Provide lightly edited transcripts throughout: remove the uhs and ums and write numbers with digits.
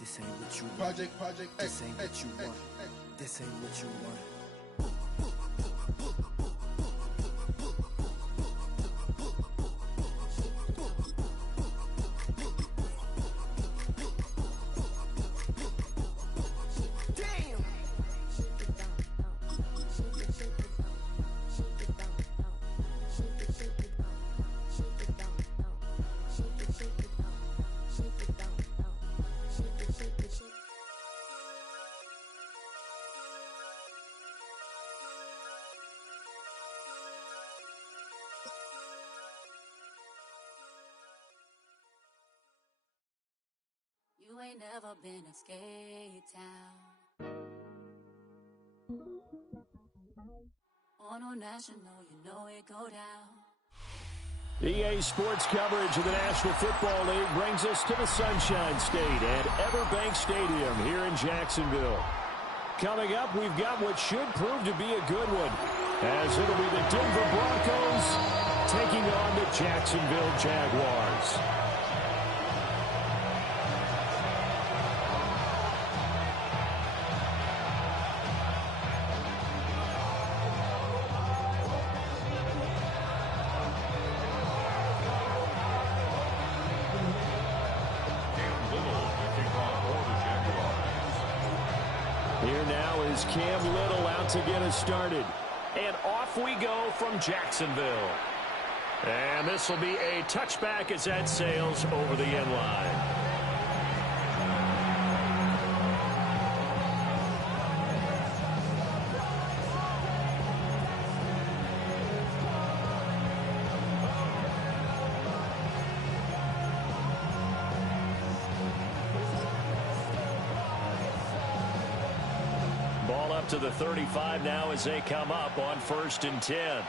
This ain't what you want. Project This ain't what you want. This ain't what you want. You ain't never been a skate town. On no national, you know it go down. EA Sports coverage of the National Football League brings us to the Sunshine State at Everbank Stadium here in Jacksonville. Coming up, we've got what should prove to be a good one, as it'll be the Denver Broncos taking on the Jacksonville Jaguars. Here now is Cam Little out to get us started. And off we go from Jacksonville. And this will be a touchback as that sails over the end line. Ball up to the 35 now as they come up on 1st and 10.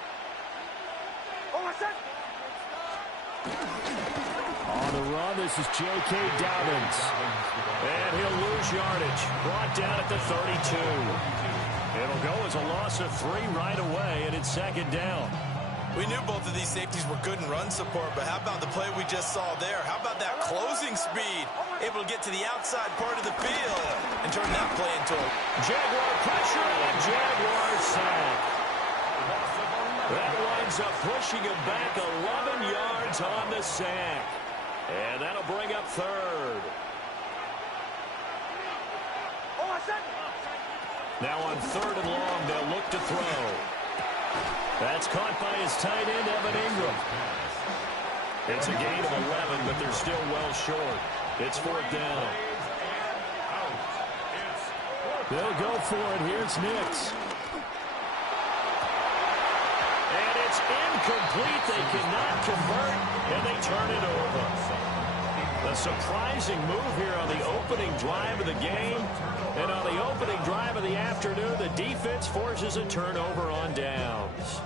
On the run, this is J.K. Dobbins. And he'll lose yardage. Brought down at the 32. It'll go as a loss of 3 right away, and it's 2nd down. We knew both of these safeties were good in run support, but how about the play we just saw there? How about that closing speed? Able to get to the outside part of the field and turn that play into a Jaguar pressure and a Jaguar sack. That winds up pushing him back 11 yards on the sack. And that'll bring up 3rd. Now on 3rd and long, they'll look to throw. That's caught by his tight end, Evan Ingram. It's a gain of 11, but they're still well short. It's 4th down. They'll go for it. Here's Nix. And it's incomplete. They cannot convert, and they turn it over. A surprising move here on the opening drive of the game. And on the opening drive of the afternoon, the defense forces a turnover on downs.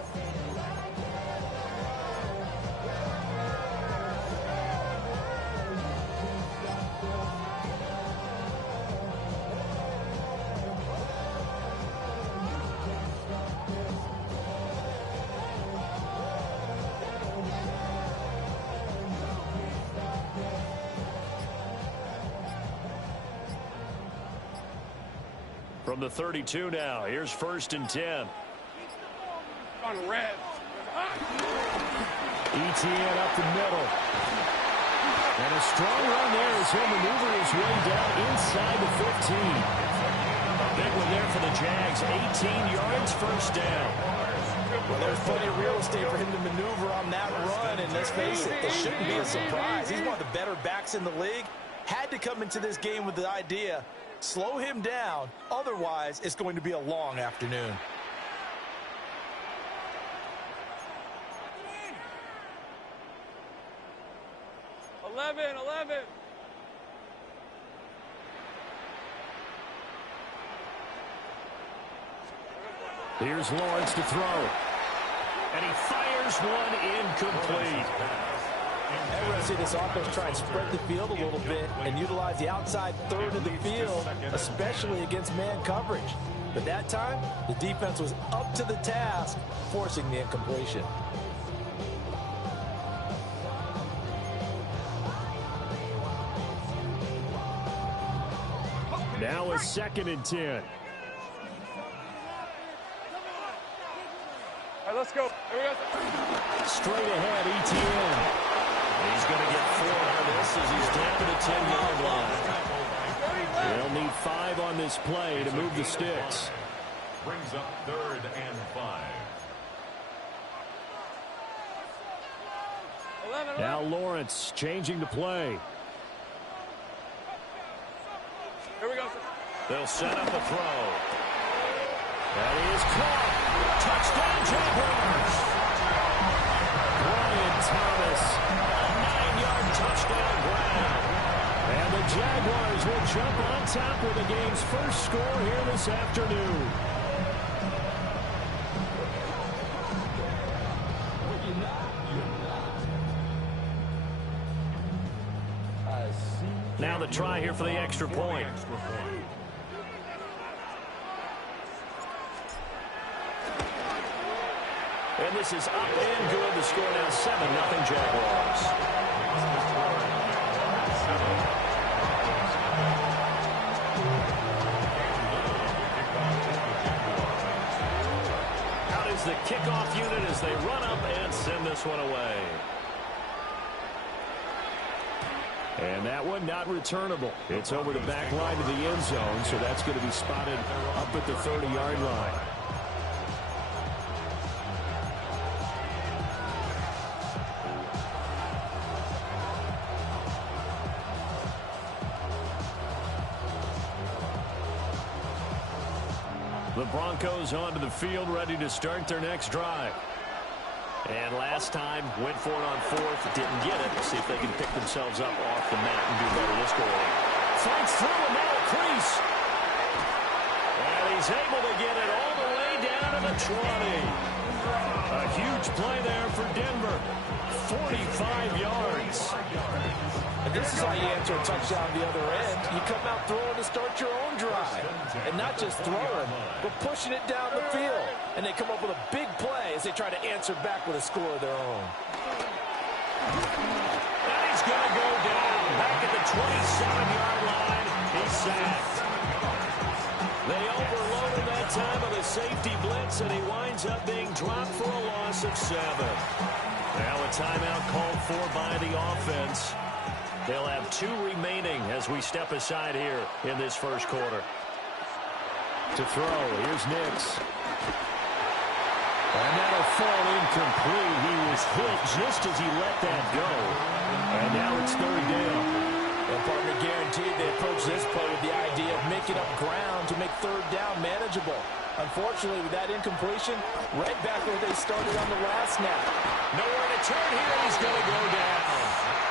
From the 32 now, here's 1st and 10. On red. ETN up the middle. And a strong run there as he'll maneuver his way down inside the 15. A big one there for the Jags. 18 yards, 1st down. Well, there's plenty of real estate for him to maneuver on that run, and let's face it, it shouldn't be a surprise. He's one of the better backs in the league. Had to come into this game with the idea, slow him down, otherwise it's going to be a long afternoon. Here's Lawrence to throw. And he fires one incomplete. We're going to see this offense try and spread the field a little bit and utilize the outside 3rd of the field, especially against man coverage. But that time, the defense was up to the task, forcing the incompletion. Now a 2nd and 10. All right, let's go. Here we go. Straight ahead, ETN. He's going to get 4 out of this as he's down to the 10-yard line. They'll need 5 on this play to move the sticks. Brings up 3rd and 5. Now Lawrence changing the play. Here we go. They'll set up a throw. That is caught. Touchdown, Jaguars. Brian Thomas, a 9-yard touchdown grab. And the Jaguars will jump on top with the game's first score here this afternoon. Now the try here for the extra point. And this is up and good. The score now 7-0 Jaguars. Out is the kickoff unit as they run up and send this one away. And that one not returnable. It's over the back line to the end zone, so that's going to be spotted up at the 30-yard line. The Broncos onto the field, ready to start their next drive. And last time, went for it on 4th, didn't get it. See if they can pick themselves up off the mat and do better this go around. Fights through a narrow crease. And he's able to get it all the way down to the 20. A huge play there for Denver. 45 yards. And this is how you answer a touchdown the other end. You come out throwing to start your own drive. And not just throwing, but pushing it down the field. And they come up with a big play as they try to answer back with a score of their own. And he's going to go down. Back at the 27-yard line. He's sacked. They overloaded that time with a safety blitz, and he winds up being dropped for a loss of 7. Now a timeout called for by the offense. They'll have 2 remaining as we step aside here in this first quarter. To throw, here's Nix. And that'll fall incomplete. He was hit just as he let that go. And now it's 3rd down. And partner, guaranteed they approach this play with the idea of making up ground to make 3rd down manageable. Unfortunately, with that incompletion, right back where they started on the last snap. Nowhere to turn here. He's going to go down.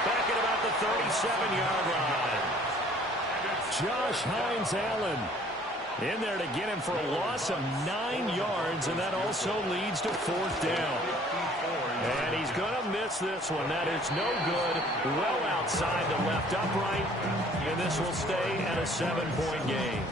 Back at about the 37-yard line. Josh Hines-Allen in there to get him for a loss of 9 yards, and that also leads to 4th down. And he's going to miss this one. That is no good. Well outside the left upright, and this will stay at a 7-point game.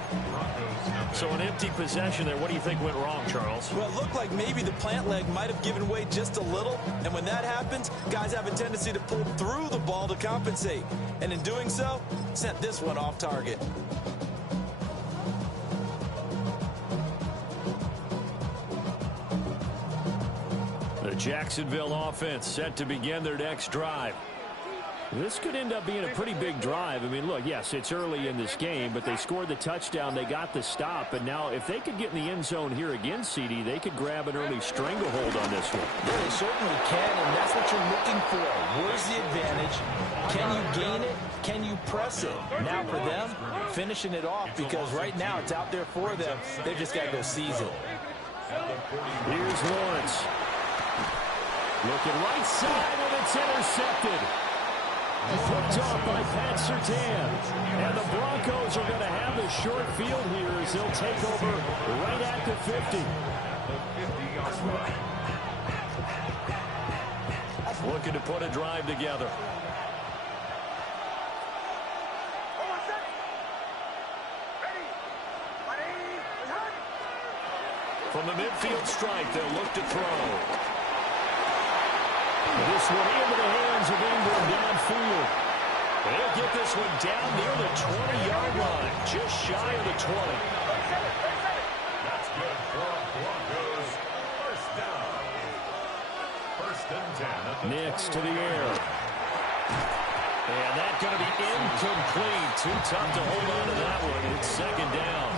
So an empty possession there. What do you think went wrong, Charles? Well, it looked like maybe the plant leg might have given way just a little. And when that happens, guys have a tendency to pull through the ball to compensate. And in doing so, sent this one off target. The Jacksonville offense set to begin their next drive. This could end up being a pretty big drive. I mean, look, yes, it's early in this game, but they scored the touchdown. They got the stop. And now if they could get in the end zone here again, CD, they could grab an early stranglehold on this one. Yeah, they certainly can, and that's what you're looking for. Where's the advantage? Can you gain it? Can you press it? Now for them, finishing it off, because right now it's out there for them. They've just got to go seize it. Here's Lawrence. Looking right side, and it's intercepted. Hooked off by Pat Surtain. And the Broncos are going to have the short field here as they'll take over right at the 50. Looking to put a drive together. From the midfield stripe, they'll look to throw. This one into the hands of Ingram downfield. They'll get this one down near the 20-yard line. just shy of the 20. That's good for Broncos. First down. First and 10. Nix to the air. And that's going to be incomplete. Too tough to hold on to that one. It's second down.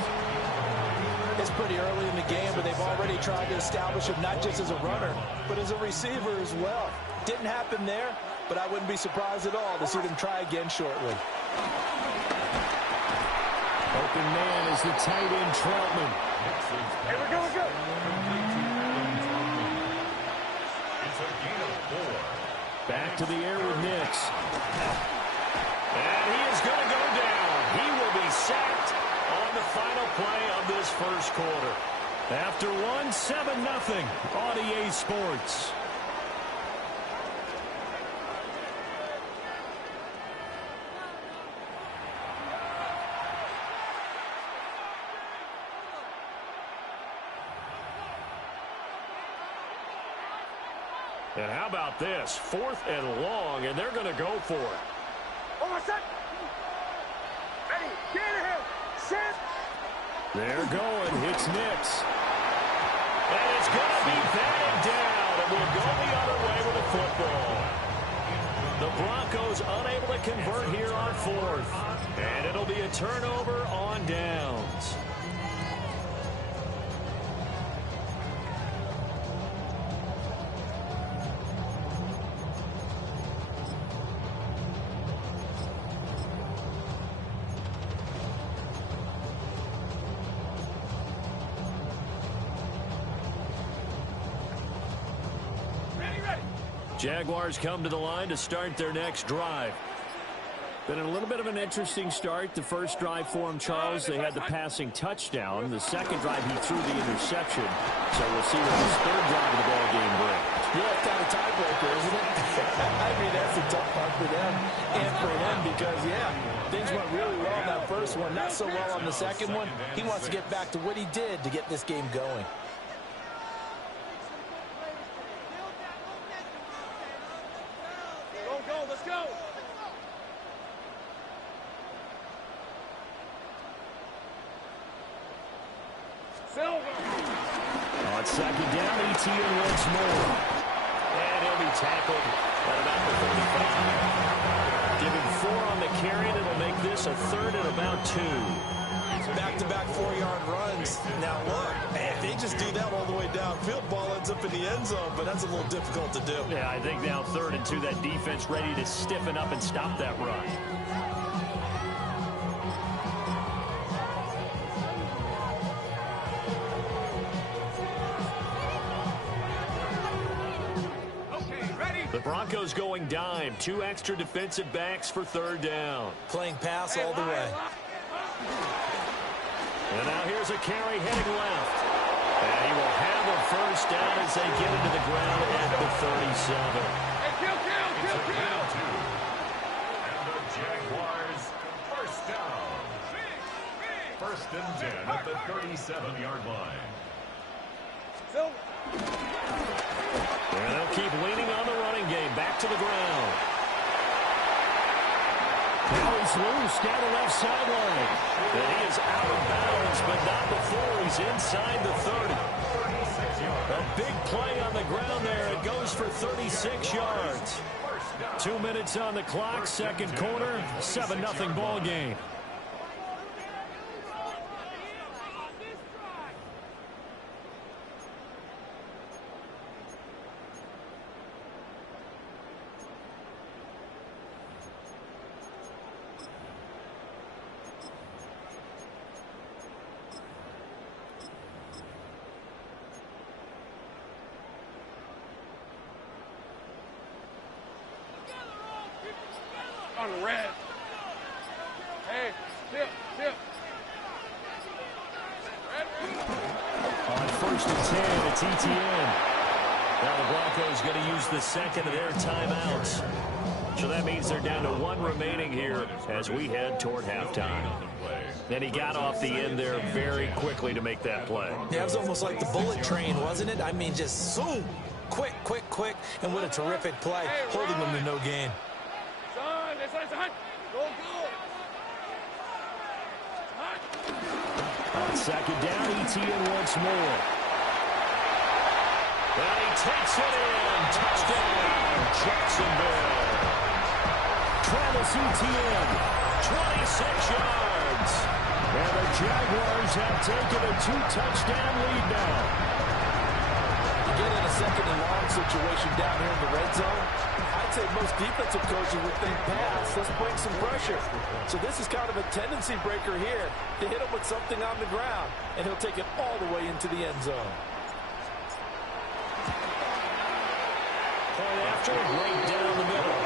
It's pretty early in the game, but they've already tried to establish him not just as a runner, but as a receiver as well. Didn't happen there, but I wouldn't be surprised at all to see them try again shortly. Open man is the tight end, Troutman. Here we go, let's go. It's a gain of 4. Back to the air with Nix. And he is going to go down. He will be sacked on the final play of this first quarter. After one, 7-0 on EA Sports. And how about this? 4th and long, and they're going to go for it. Oh, my son. Ready, get him. Set. They're going. It's Nix. And it's going to be batted down, and we'll go the other way with the football. The Broncos unable to convert here on 4th. And it'll be a turnover on downs. Jaguars come to the line to start their next drive. Been a little bit of an interesting start. The first drive for him, Charles, they had the passing touchdown. The second drive, he threw the interception. So we'll see what this third drive of the ball game brings. Yeah, it's kind of tiebreaker, isn't it? I mean, that's a tough part for them and for him because, yeah, things went really well in that first one, not so well on the second one. He wants to get back to what he did to get this game going. Let's go. Silver. On second down, ETN once more. And he'll be tackled at about the 35. Give him 4 on the carry, and it'll make this a 3rd and about 2. Back-to-back 4-yard runs. Now look, man, if they just do that all the way downfield, ball ends up in the end zone, but that's a little difficult to do. Yeah, I think now 3rd and 2, that defense ready to stiffen up and stop that run. The Broncos going dime. 2 extra defensive backs for 3rd down. Playing pass all the way. And now here's a carry heading left. And he will have a first down as they get into the ground at the 37. Kill. And the Jaguars, first down. First and 10 at the 37-yard line. Silver. And they'll keep leaning on the running game. Back to the ground. Now he's loose down the left sideline. And he is out of bounds, but not before he's inside the 30. A big play on the ground there. It goes for 36 yards. 2 minutes on the clock, second quarter, 7-0 ball game. On the red. Hey, tip. On 1st and 10, it's ETN. Now the Broncos going to use the second of their timeouts. So that means they're down to 1 remaining here as we head toward halftime. And he got off the end there very quickly to make that play. Yeah, it was almost like the bullet train, wasn't it? I mean, just zoom. Quick. And what a terrific play, holding them to no gain. Son, go. On second down, Etienne once more. And he takes it in. Touchdown, Jacksonville. Travis Etienne, 26 yards. And the Jaguars have taken a 2-touchdown lead now. You get in a second and long situation down here in the red zone, I'd say most defensive coaches would think pass. Let's bring some pressure. So this is kind of a tendency breaker here to hit him with something on the ground, and he'll take it all the way into the end zone. Point after, right down the middle.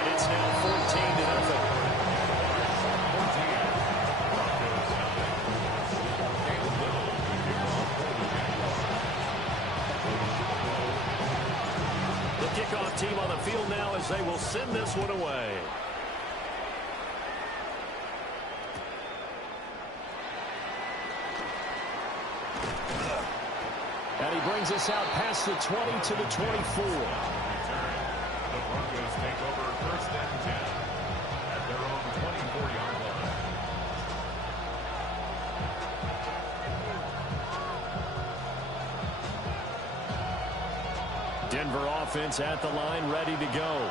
And it's now 14-0. The kickoff team on the field now as they will send this one away. And he brings us out past the 20 to the 24. The Broncos take over first and 10 at their own 24-yard line. Denver offense at the line, ready to go.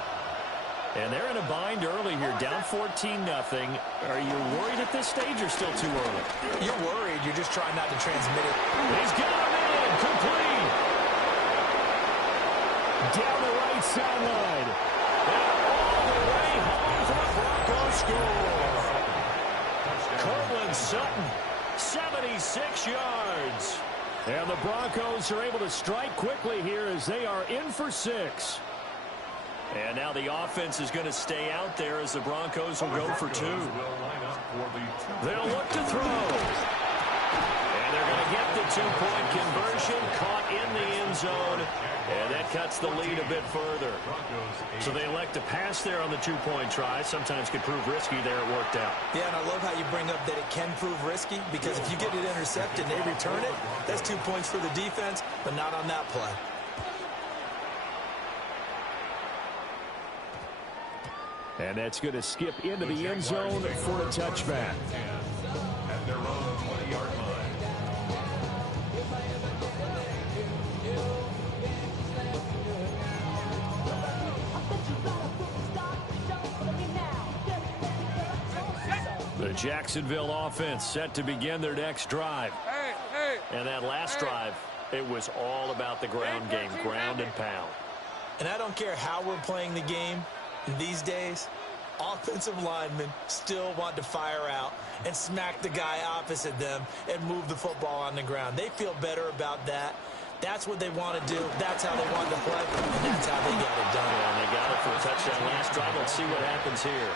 And they're in a bind early here, down 14-0. Are you worried at this stage or still too early? You're worried. You're just trying not to transmit it. He's got him in, complete. Down the right sideline. And all the way home for the Broncos score. Cortland Sutton, 76 yards. And the Broncos are able to strike quickly here as they are in for 6. And now the offense is going to stay out there as the Broncos will go for 2. They'll look to throw. And they're going to get the 2-point conversion, caught in the end zone. And that cuts the lead a bit further. So they elect to pass there on the 2-point try. Sometimes could prove risky there. It worked out. Yeah, and I love how you bring up that it can prove risky, because if you get it intercepted and they return it, that's 2 points for the defense, but not on that play. And that's going to skip into the end zone for a touchback. At their own 20-yard line. The Jacksonville offense set to begin their next drive. And that last drive, it was all about the ground game, ground and pound. And I don't care how we're playing the game these days, offensive linemen still want to fire out and smack the guy opposite them and move the football on the ground. They feel better about that. That's what they want to do. That's how they want to play, and that's how they got it done. And they got it for a touchdown last drive. Let's see what happens here.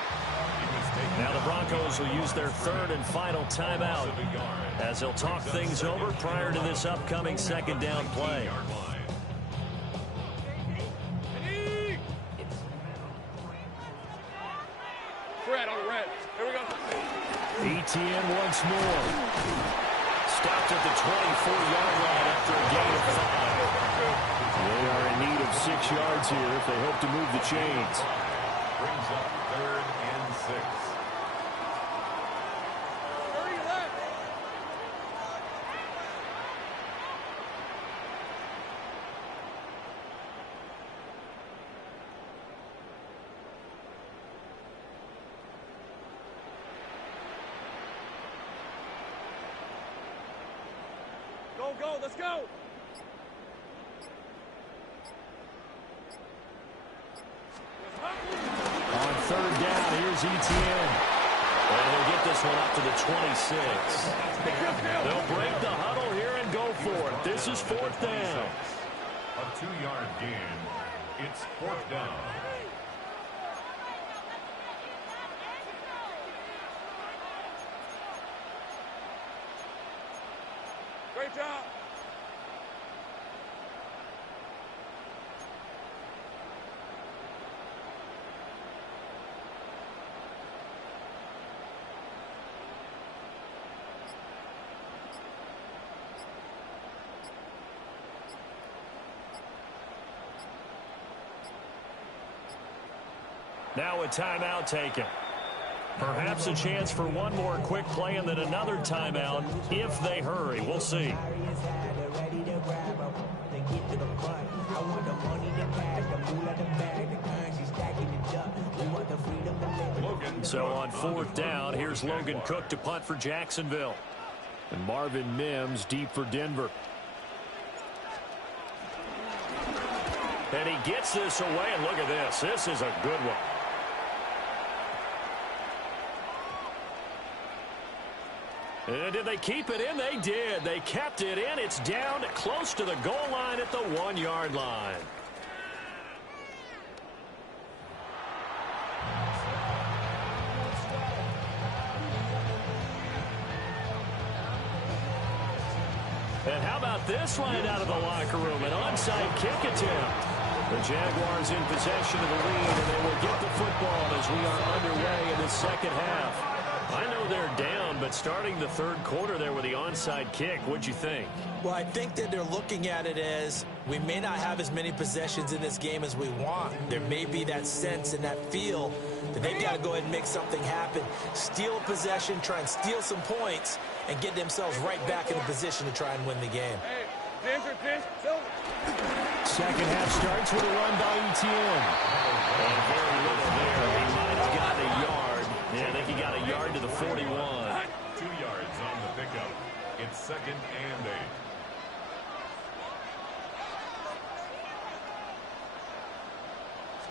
Now the Broncos will use their third and final timeout as they'll talk things over prior to this upcoming second down play. Red on red. Here we go. Etienne once more. Stopped at the 24-yard line after a gain of 5. They are in need of 6 yards here if they hope to move the chains. Brings up third and 6. Go, let's go. On third down, here's Etienne. And they'll get this one up to the 26. They'll break the huddle here and go for it. This is fourth down. A 2-yard gain. It's fourth down. Great job. Now a timeout taken. Perhaps a chance for one more quick play and then another timeout if they hurry. We'll see. So on 4th down, here's Logan Cook to punt for Jacksonville. And Marvin Mims deep for Denver. And he gets this away, and look at this. This is a good one. And did they keep it in? They did. They kept it in. It's down close to the goal line at the 1-yard line. And how about this line out of the locker room? An onside kick attempt. The Jaguars in possession of the lead, and they will get the football as we are underway in the second half. I know they're down, but starting the third quarter there with the onside kick, what'd you think? Well, I think that they're looking at it as we may not have as many possessions in this game as we want. There may be that sense and that feel that they've got to go ahead and make something happen. Steal a possession, try and steal some points, and get themselves right back in a position to try and win the game. Second half starts with a run by Etienne. And very little there. He might have got a yard. Yeah, I think he got a yard to the 41. 2 yards on the pickup. It's 2nd and 8.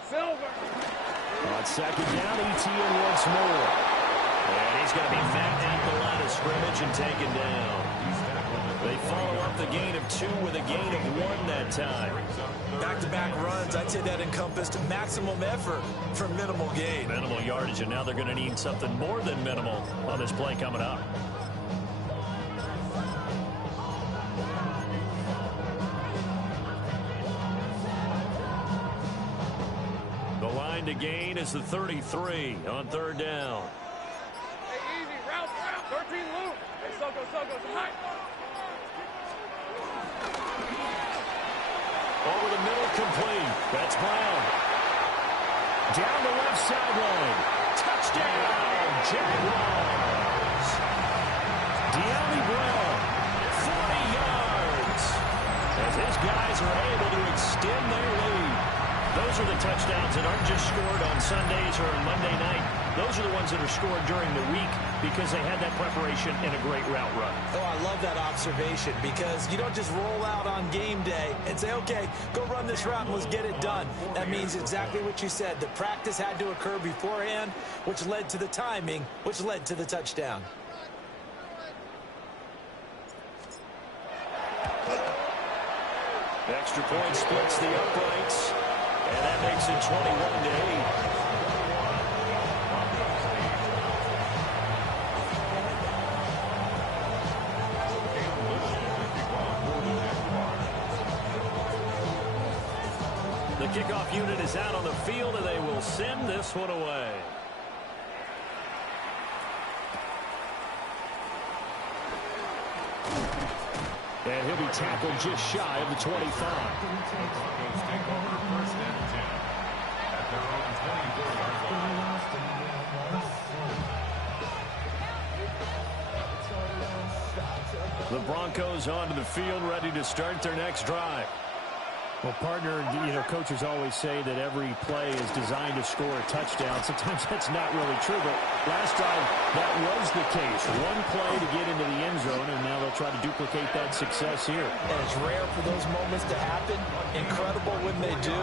Silver. On 2nd down, Etienne once more. And he's going to be met at the line of scrimmage and taken down. They follow up the gain of 2 with a gain of 1 that time. Back-to-back runs, I'd say that encompassed maximum effort for minimal gain. Minimal yardage, and now they're going to need something more than minimal on this play coming up. The line to gain is the 33 on 3rd down. Hey, easy. Route. 13 loop. Hey, Soko, tonight. Over the middle, complete. That's Brown. Down the left sideline. Touchdown, Jaguars. De'Ami Brown, 40 yards. As his guys are able to extend their lead. Those are the touchdowns that aren't just scored on Sundays or on Monday night. Those are the ones that are scored during the week because they had that preparation and a great route run. Oh, I love that observation because you don't just roll out on game day and say, okay, go run this route and let's get it done. That means exactly what you said. The practice had to occur beforehand, which led to the timing, which led to the touchdown. Extra point splits the uprights, and that makes it 21-8. The kickoff unit is out on the field, and they will send this one away. And he'll be tackled just shy of the 25. Take over 1st and 10 at their own 24-yard line. The Broncos onto the field, ready to start their next drive. Well, partner, coaches always say that every play is designed to score a touchdown. Sometimes that's not really true, but last time that was the case. One play to get into the end zone, and now they'll try to duplicate that success here. And it's rare for those moments to happen. Incredible when they do.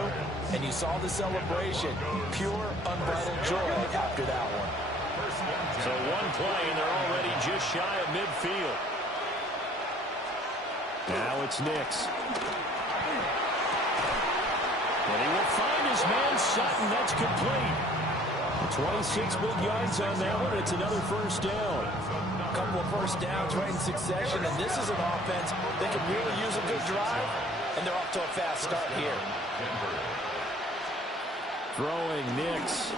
And you saw the celebration. Pure, unbridled joy after that one. So one play, and they're already just shy of midfield. Now it's Nix. And he will find his man Sutton. That's complete. 26 big yards on that one. It's another first down. A couple of first downs right in succession, and this is an offense that can really use a good drive, and they're off to a fast start here. Throwing Nix.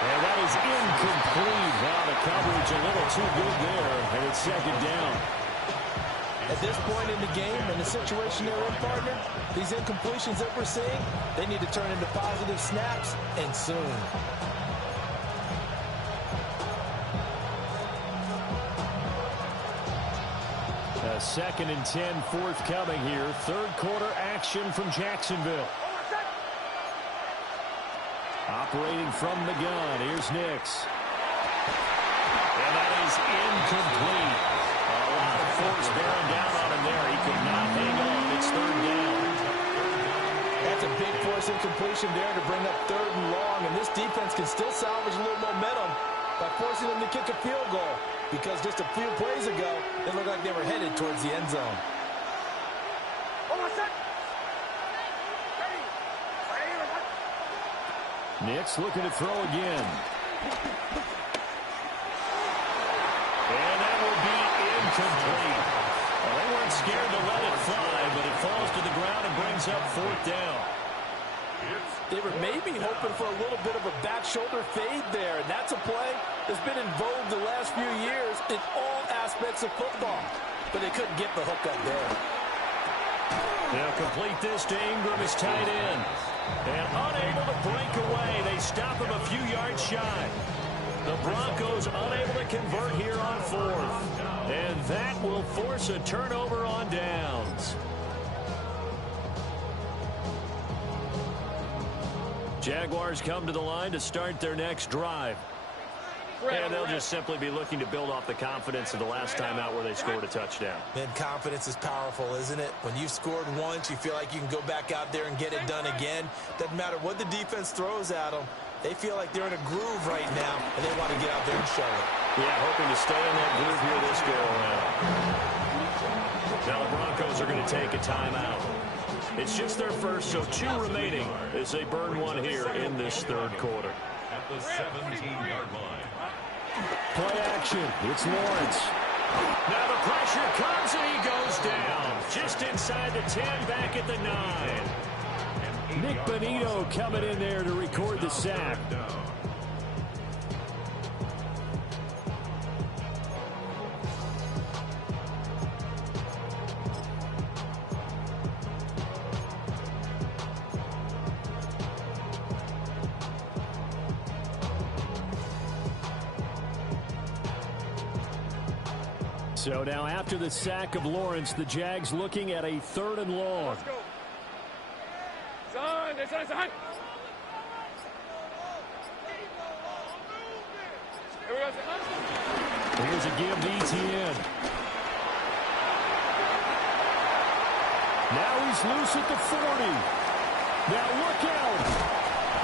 And that is incomplete. Wow, the coverage a little too good there, and it's 2nd down. At this point in the game, in the situation they're in, partner, these incompletions that we're seeing, they need to turn into positive snaps, and soon. A 2nd and 10 forthcoming here. Third quarter action from Jacksonville. Operating from the gun, here's Nix. And that is incomplete. A lot of force bearing down on him there. He could not hang on. It's third down. That's a big force incompletion there to bring up 3rd and long. And this defense can still salvage a little momentum by forcing them to kick a field goal. Because just a few plays ago, it looked like they were headed towards the end zone. Nix looking to throw again. And that will be incomplete. Well, they weren't scared to let it fly, but it falls to the ground and brings up 4th down. They were maybe hoping for a little bit of a back shoulder fade there, and that's a play that's been in vogue the last few years in all aspects of football. But they couldn't get the hook up there. They'll complete this to Ingram, his tight end. And unable to break away. They stop him a few yards shy. The Broncos unable to convert here on 4th. And that will force a turnover on downs. Jaguars come to the line to start their next drive. And they'll just simply be looking to build off the confidence of the last time out where they scored a touchdown. Man, confidence is powerful, isn't it? When you've scored once, you feel like you can go back out there and get it done again. Doesn't matter what the defense throws at them. They feel like they're in a groove right now, and they want to get out there and show it. Yeah, hoping to stay in that groove here this go-around. Now the Broncos are going to take a timeout. It's just their first, so 2 remaining as they burn one here in this third quarter. At the 17-yard line. Play action. It's Lawrence. Now the pressure comes and he goes down. Just inside the 10, back at the 9. Nick Bonito coming in there to record the sack. So now after the sack of Lawrence, the Jags looking at a 3rd and long. Let's go. Son. Here we go, son. Here's a give to Etienne. Now he's loose at the 40. Now look out.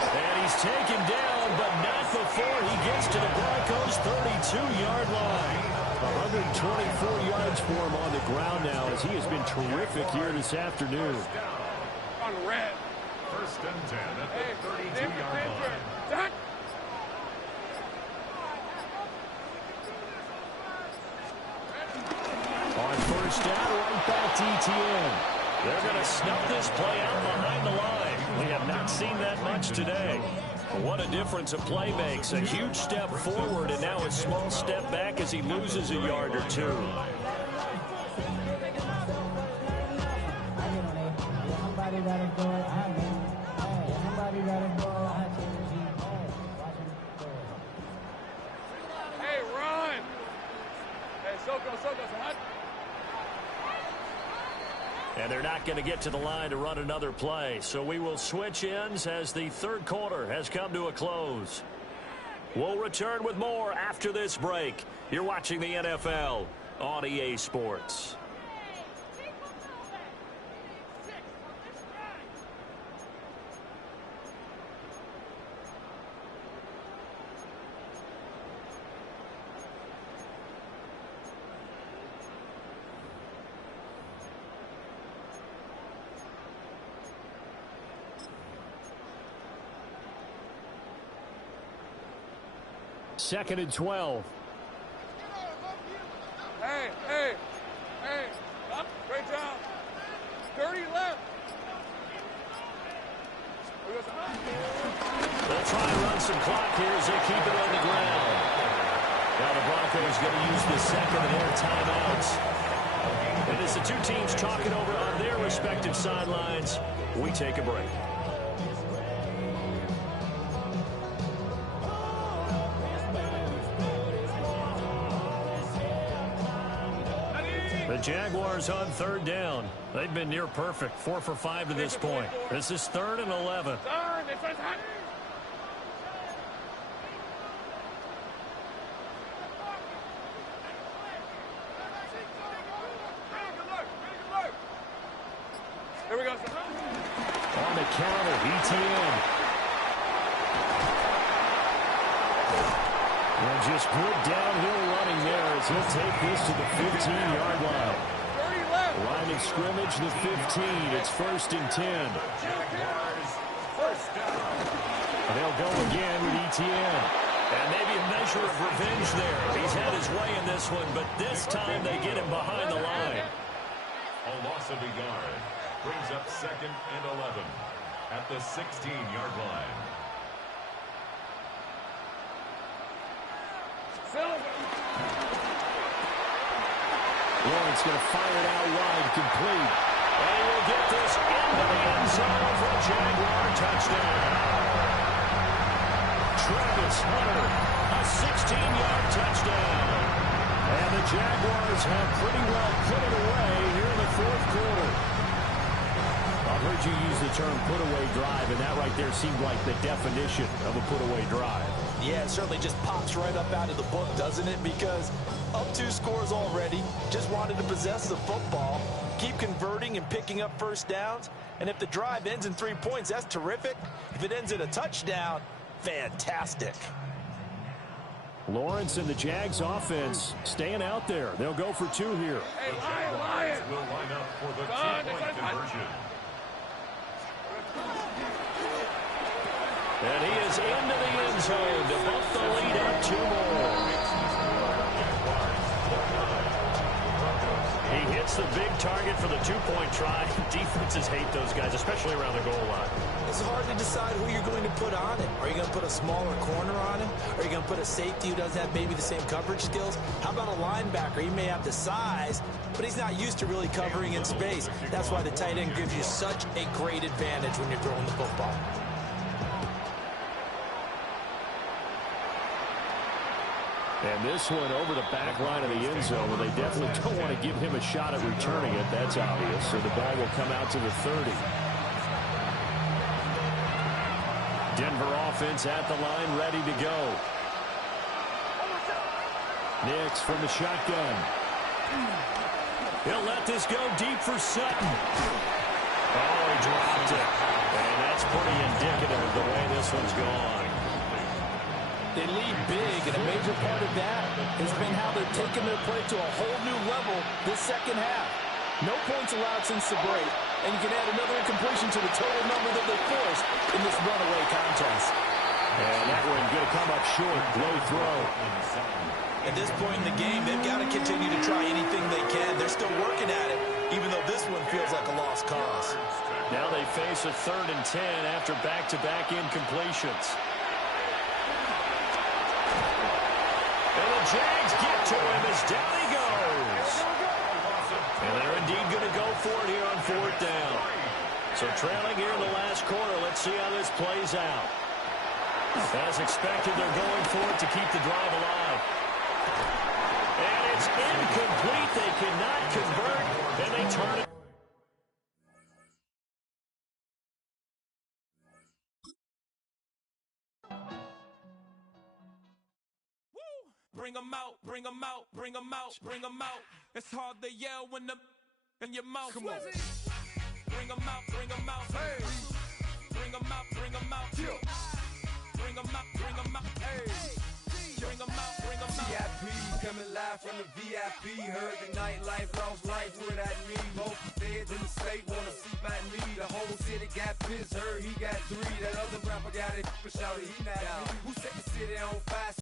And he's taken down, but not before he gets to the Broncos' 32-yard line. 124 yards for him on the ground now as he has been terrific here this afternoon. On red. 1st and 10 at the 32-yard line. Son. On 1st down, right back to Etienne. They're going to snuff this play out behind the line. We have not seen that much today. What a difference a play makes. A huge step forward and now a small step back as he loses a yard or 2. Hey, run. Hey, so go, son. And they're not going to get to the line to run another play. So we will switch ends as the third quarter has come to a close. We'll return with more after this break. You're watching the NFL on EA Sports. Second and 12. Hey. Up, great job. 30 left. They'll try and run some clock here as they keep it on the ground. Now the Broncos going to use the second and their timeouts. And as the two teams talking over on their respective sidelines, we take a break. The Jaguars on third down. They've been near perfect, 4 for 5 to this point. This is 3rd and 11. Here we go. On the counter, ETN. And just good downhill running there as he'll take this to the 15-yard line. Line of scrimmage, the 15. It's 1st and 10. And they'll go again with ETN. And maybe a measure of revenge there. He's had his way in this one, but this time they get him behind the line. A loss of a yard brings up 2nd and 11 at the 16-yard line. Lawrence going to fire it out wide, complete. And he will get this into the end zone for a Jaguar touchdown. Travis Hunter, a 16-yard touchdown. And the Jaguars have pretty well put it away here in the 4th quarter. I've heard you use the term put-away drive, and that right there seemed like the definition of a put-away drive. Yeah, it certainly just pops right up out of the book, doesn't it? Because up 2 scores already, just wanted to possess the football, keep converting and picking up first downs. And if the drive ends in 3 points, that's terrific. If it ends in a touchdown, fantastic. Lawrence and the Jags offense staying out there. They'll go for 2 here. The Jaguars will line up for the 2-point conversion. And he is into the end zone to bump the lead up 2 more. He hits the big target for the 2-point try. Defenses hate those guys, especially around the goal line. It's hard to decide who you're going to put on him. Are you going to put a smaller corner on him? Are you going to put a safety who doesn't have maybe the same coverage skills? How about a linebacker? He may have the size, but he's not used to really covering in space. That's why the tight end gives you such a great advantage when you're throwing the football. And this one over the back line of the end zone, where they definitely don't want to give him a shot at returning it. That's obvious. So the ball will come out to the 30. Denver offense at the line, ready to go. Nix from the shotgun. He'll let this go deep for Sutton. Oh, he dropped it. And that's pretty indicative of the way this one's gone. They lead big, and a major part of that has been how they're taking their play to a whole new level this second half. No points allowed since the break, and you can add another incompletion to the total number that they forced in this runaway contest. And that one going to come up short. Low throw. At this point in the game, they've got to continue to try anything they can. They're still working at it, even though this one feels like a lost cause. Now they face a 3rd and 10 after back-to-back incompletions. And the Jags get to him as down he goes. And they're indeed going to go for it here on 4th down. So trailing here in the last quarter, let's see how this plays out. As expected, they're going for it to keep the drive alive. And it's incomplete. They cannot convert, and they turn it. Bring them out, bring them out, bring them out, bring them out. It's hard to yell when the in your mouth. Come on. Bring them out, bring them out. Hey. Bring them out, bring them out. Bring them out, bring them out. Hey. Bring them out, bring them out. VIP coming live from the VIP. Heard the nightlife, lost life without me. Most feds in the state wanna see by me. The whole city got pissed, heard he got 3. That other rapper got it, but shouted he not me. Who set the city on fire?